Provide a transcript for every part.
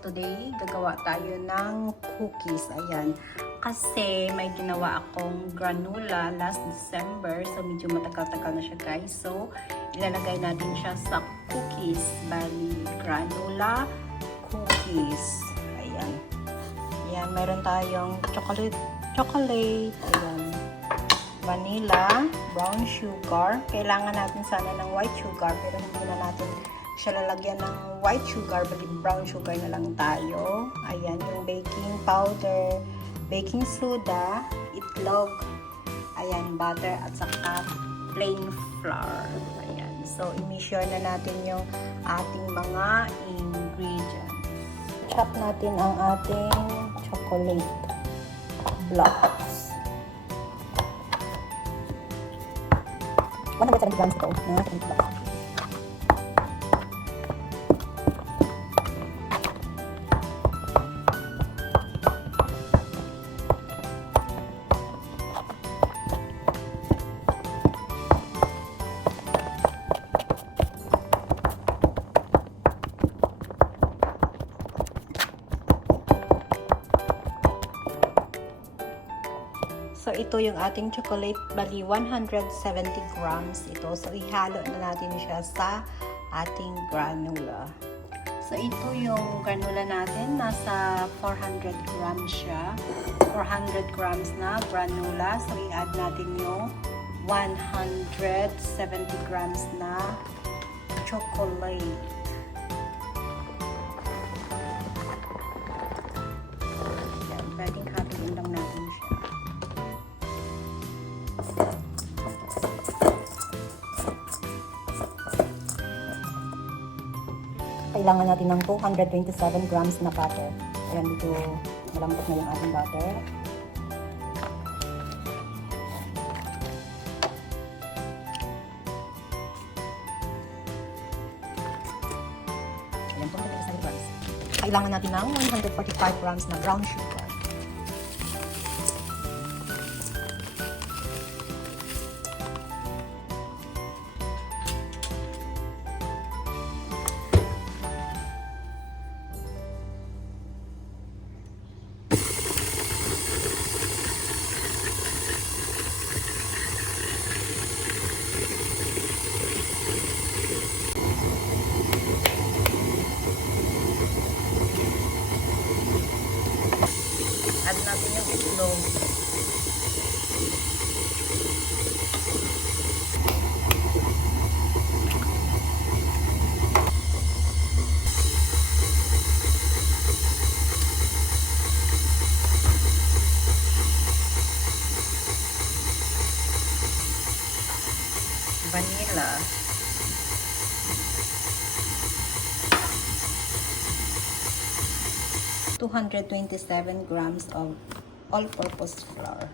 today, gagawa tayo ng cookies. Ayan. Kasi may ginawa akong granola last December. So, medyo matagal-tagal na siya, guys. So, ilalagay natin siya sa cookies. Bali, granola cookies. Ayan. Ayan, meron tayong chocolate. Ayan. Vanilla, brown sugar. Kailangan natin sana ng white sugar, pero hindi na natin siya lalagyan ng white sugar, bali brown sugar na lang tayo. Ayan, yung baking powder, baking soda, itlog, ayan, butter, at saka plain flour. Ayan, so i-measure na natin yung ating mga ingredients. Chop natin ang ating chocolate blocks. 170 grams ito na chocolate blocks. So, ito yung ating chocolate, bali 170 grams ito. So, ihalo na natin siya sa ating granola. So, ito yung granola natin. Nasa 400 grams siya. 400 grams na granola. So, i-add natin yung 170 grams na chocolate. Yan, pwedeng hatiin lang natin siya. Kailangan natin ng 227 grams na butter. Ayan, dito malambot na yung ating butter. Ayan, 227 grams. Kailangan natin ng 145 grams na brown sugar. Add natin yung itlog. Vanilla. $227 grams of all-purpose flour.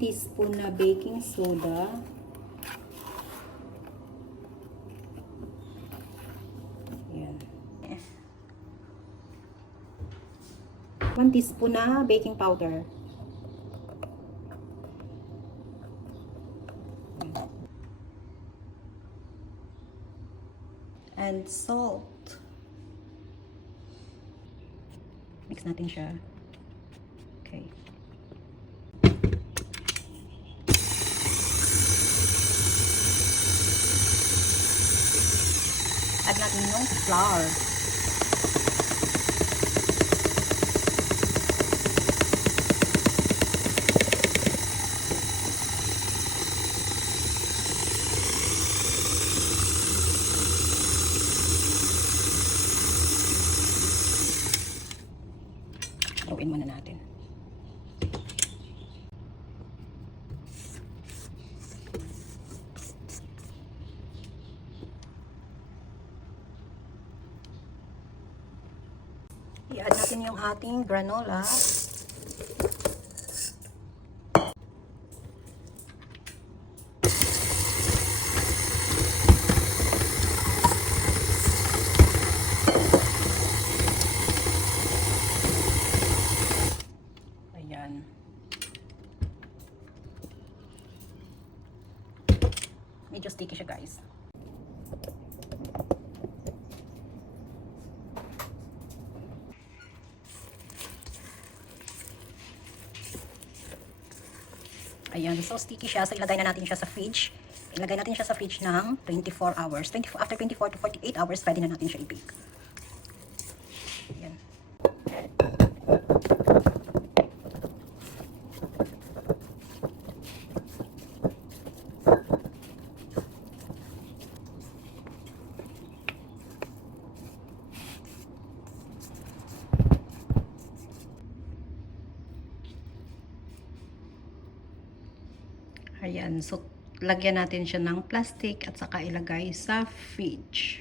Teaspoon na baking soda. Ayan. 1 teaspoon na baking powder. And salt. Mix natin siya. Okay. Add natin yung flour. Haluin muna natin. I-add natin yung ating granola. sticky siya, guys. Ayan, so sticky siya. So ilagay na natin siya sa fridge. Ilagay natin siya sa fridge ng 24 hours. After 24 to 48 hours, pwede na natin siya i-bake. Ayan. Ayan, so lagyan natin siya ng plastic at saka ilagay sa fridge.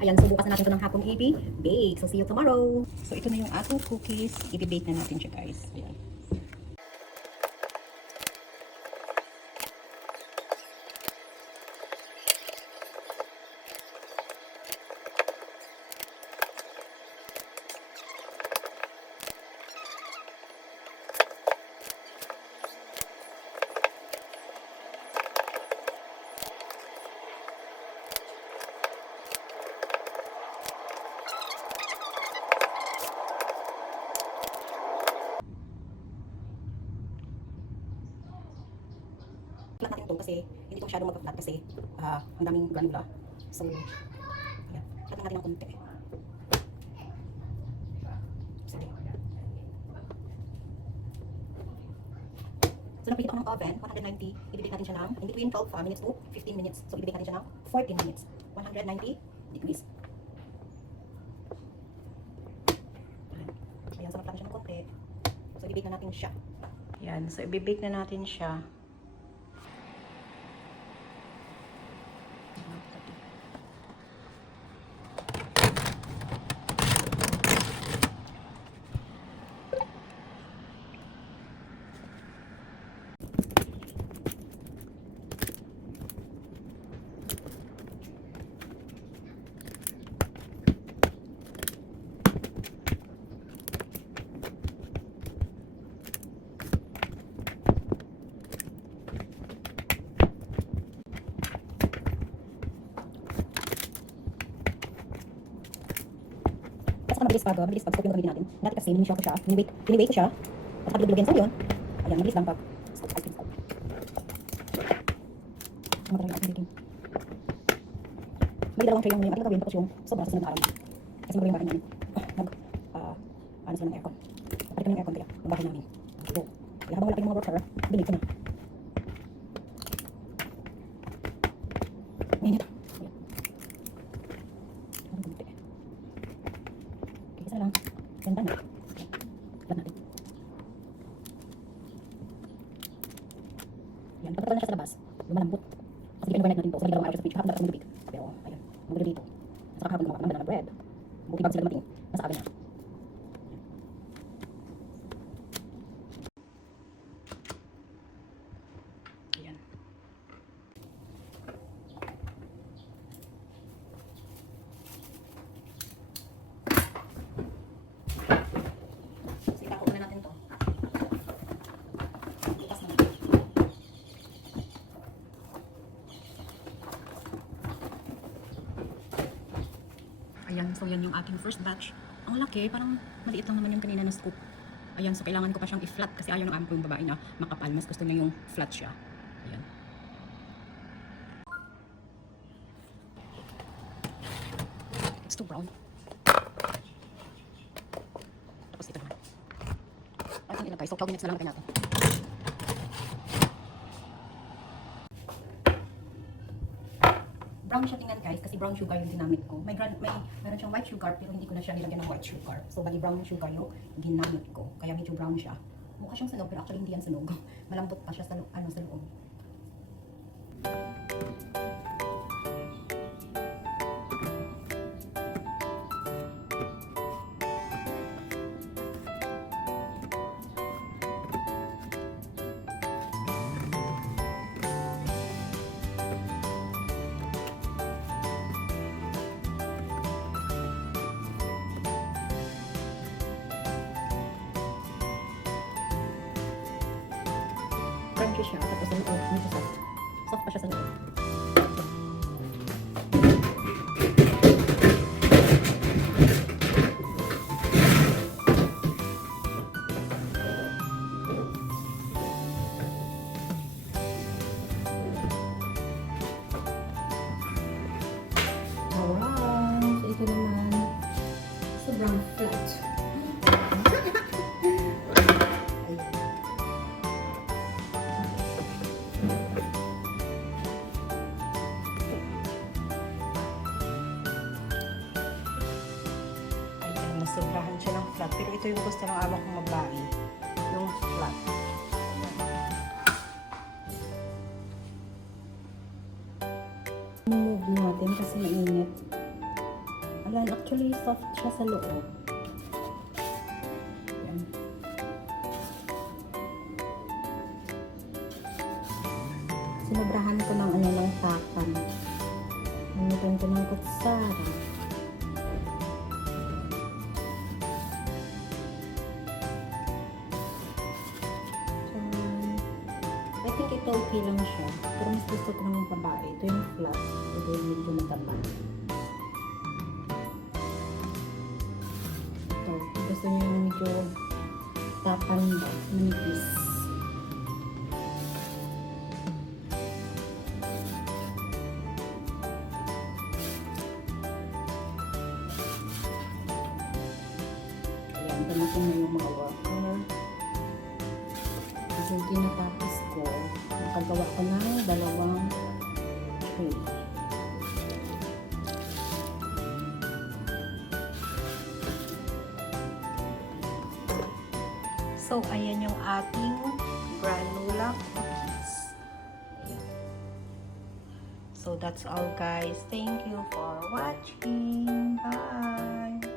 Ayan, so bukas na natin ito ng hapong i-bake. So see you tomorrow. So ito na yung ating cookies. I-bake na natin siya, guys. Ayan. Flat natin ito kasi hindi ito masyadong mag-flat kasi ang daming granula. So, ayan. Flat natin ng konti. Sige. So, napilito ko ng oven, 190. Ibibig natin siya ng in between 12 minutes to 15 minutes. So, ibibig natin siya ng 14 minutes. 190 degrees. Ayan, so na siya ng konti. So, ibibig na natin siya. Ayan, so ibibig na natin siya. Mabilis pag scoop yung gamitin natin. Dati kasi mini-shop ko siya, piniwait ko siya, at saka bilog-bilog yan. So yun, ayan, mabilis lang pag scoop ice cream scoop. Matagal yung ating baking. May dalawang tray yung ating gagawin, tapos yung sobra sa sunod na araw. Kasi magaling yung bahay namin. Ano sila ng aircon. Palit ko ng aircon kaya, yung bahay namin. So, kaya habang wala pa yung mga worker, binig ko na. Mainit. Lang. Ganda na. Lahat natin. Yan. Pagkatagal na siya sa labas, lumalambot. Kasi i-overnight natin ito. So, nagdalawang araw sa fridge. Kahapon dapat lumulubig. Pero, ayun. Magulo dito. At saka kahapon gumawa ng banana bread. Buti bago sila dumating. Nasa aga na. Ayan. Ayan, so yan yung aking first batch. Ang laki, parang maliit lang naman yung kanina na scoop. Ayan, so kailangan ko pa siyang i-flat kasi ayaw ng amo ko yung babae na makapal. Mas gusto niya yung flat siya. Ayan. It's too brown. Tapos ito naman. Ay, ang ilagay. So 12 minutes na lang lagay natin. Brown siya tingnan, guys, kasi brown sugar yung ginamit ko. Meron siyang white sugar pero hindi ko na siya nilagyan ng white sugar. So bali brown sugar yung ginamit ko. Kaya medyo brown siya. Mukha siyang sunog pero actually hindi yan sunog. Malambot pa siya sa loob. crunchy siya. Tapos ang loob, medyo soft. Soft pa siya sa loob. Alright. So, ito naman. Sobrang flat. Ayan, nasobrahan siya ng flat. Pero ito yung gusto ng amo kong mabae. Yung flat. Move natin kasi mainit. Alam, actually soft siya sa loob. Yan. Sinabrahan ko ng ng tapan. Namitan ko ng kutsara. So, I think ito okay lang siya. Pero mas gusto ko ng babae. Ito yung flat. Ito yung medyo mataba. Ito. Gusto niya yung medyo tapan ba. Manipis. Ayan. Tanatin na yung mga worker. Yung tinatapos ko, nakagawa ko ng dalawang tray. So, ayan yung ating granola cookies. Ayan. So, that's all guys. Thank you for watching. Bye!